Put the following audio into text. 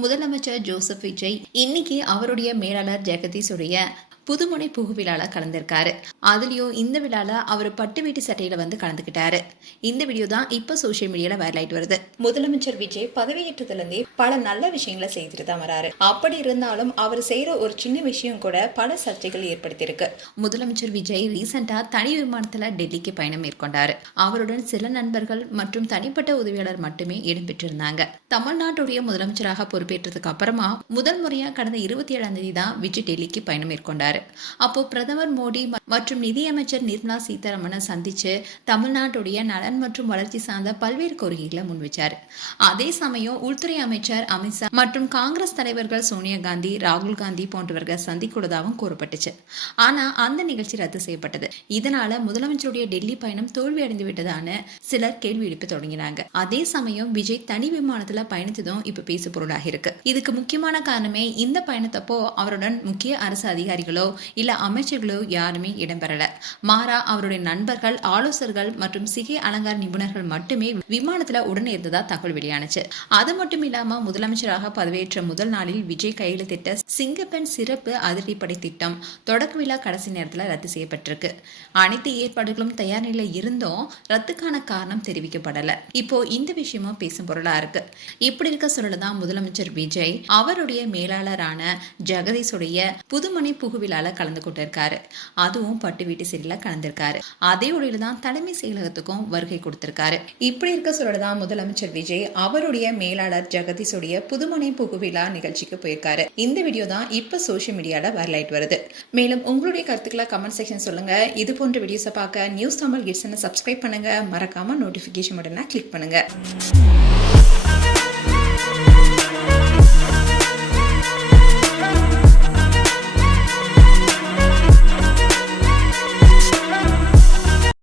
முதலமைச்சர் ஜோசப் விஜய் இன்னைக்கு அவருடைய மேலாளர் ஜெகதீஷுடைய புதுமுனை புகு விழால கலந்திருக்காரு. அதுலயும் இந்த விழால அவர் பட்டு வீட்டு சட்டையில வந்து கலந்துக்கிட்டாரு. இந்த வீடியோ தான் இப்ப சோசியல் மீடியால வைரல் ஆயிட்டு வருது. முதலமைச்சர் விஜய் பதவியேற்றதுல இருந்தே பல நல்ல விஷயங்களை செய்துட்டு தான் வராரு. அப்படி இருந்தாலும் அவர் செய்யற ஒரு சின்ன விஷயம் கூட பல சர்ச்சைகள் ஏற்படுத்தியிருக்கு. முதலமைச்சர் விஜய் ரீசெண்டா தனி விமானத்துல டெல்லிக்கு பயணம் மேற்கொண்டாரு. அவருடன் சில நண்பர்கள் மற்றும் தனிப்பட்ட உதவியாளர் மட்டுமே இடம்பெற்றிருந்தாங்க. தமிழ்நாட்டுடைய முதலமைச்சராக பொறுப்பேற்றதுக்கு அப்புறமா முதல் முறையா கடந்த 27ஆம் தேதி தான் விஜய் டெல்லிக்கு பயணம் மேற்கொண்டார். அப்போ பிரதமர் மோடி மற்றும் நிதியமைச்சர் நிர்மலா சீதாராமனை சந்திச்சு தமிழ்நாட்டுடைய நலன் மற்றும் வளர்ச்சி சார்ந்த பல்வேறு கோரிக்கைகளை முன்வச்சார். அதே சமயம் உள்துறை அமைச்சர் அமித்ஷா மற்றும் காங்கிரஸ் தலைவர்கள் சோனியா காந்தி, ராகுல் காந்தி போன்றவர்கள் சந்திக்கூடதாகவும் கூறப்பட்டுச்சு. ஆனா அந்த நிகழ்ச்சி ரத்து செய்யப்பட்டது. இதனால முதலமைச்சருடைய டெல்லி பயணம் தோல்வி அடைந்து விட்டதான சிலர் கேள்வி எழுப்ப தொடங்கினாங்க. அதே சமயம் விஜய் தனி விமானத்துல பயணித்ததும் இப்ப பேசு பொருளாக இருக்கு. இதுக்கு முக்கியமான காரணமே இந்த பயணத்தப்போ அவருடன் முக்கிய அரசு அதிகாரிகளோ இல்ல அமைச்சர்களோ யாருமே இடம்பெறல. மாறா அவருடைய நண்பர்கள், ஆலோசகர்கள் மற்றும் சிகை அலங்கார நிபுணர்கள் மட்டுமே விமானத்துல உடனே இருந்ததா தகவல் வெளியானுச்சு. அது மட்டும் இல்லாம முதலமைச்சராக பதவியேற்ற முதல் நாளில் விஜய் கையெழுத்திட்ட சிங்கப்பெண் சிறப்பு அதிரடிப்படை திட்டம் தொடக்க விழா கடைசி நேரத்துல ரத்து செய்யப்பட்டிருக்கு. அனைத்து ஏற்பாடுகளும் தயார் நிலையில் இருந்தும் ரத்துக்கான காரணம் தெரிவிக்கப்படல. இப்போ இந்த விஷயமும் பேசும் பொருளா இருக்கு. இப்படி இருக்க சொல்லதான் முதலமைச்சர் விஜய் அவருடைய மேலாளரான ஜெகதீஷுடைய புதுமனை புகுவிழால கலந்து கொண்டு இருக்காரு. அதுவும் பட்டு வீட்டு சீரியல்ல கலந்திருக்காரு. அதே ஒளியில தான் தலைமை செயலகத்துக்கும் வருகை கொடுத்திருக்காரு. இப்படி இருக்க சொல்லதான் முதலமைச்சர் விஜய் அவருடைய மேலாளர் ஜெகதீஷுடைய புதுமனை புகுவிழா நிகழ்ச்சிக்கு போயிருக்காரு. இந்த வீடியோ தான் இப்ப சோசியல் மீடியால வைரல் ஆயிட்டு வருது. மேலும் உங்களுடைய கருத்துக்களை கமெண்ட் செக்ஷன் சொல்லுங்க. இது போன்ற வீடியோஸை பார்க்க நியூஸ் தமிழ் கிட்ஸ் சப்ஸ்கிரைப் பண்ணுங்க. மறக்காம நோட்டிபிகேஷன் பட்டனை கிளிக் பண்ணுங்க.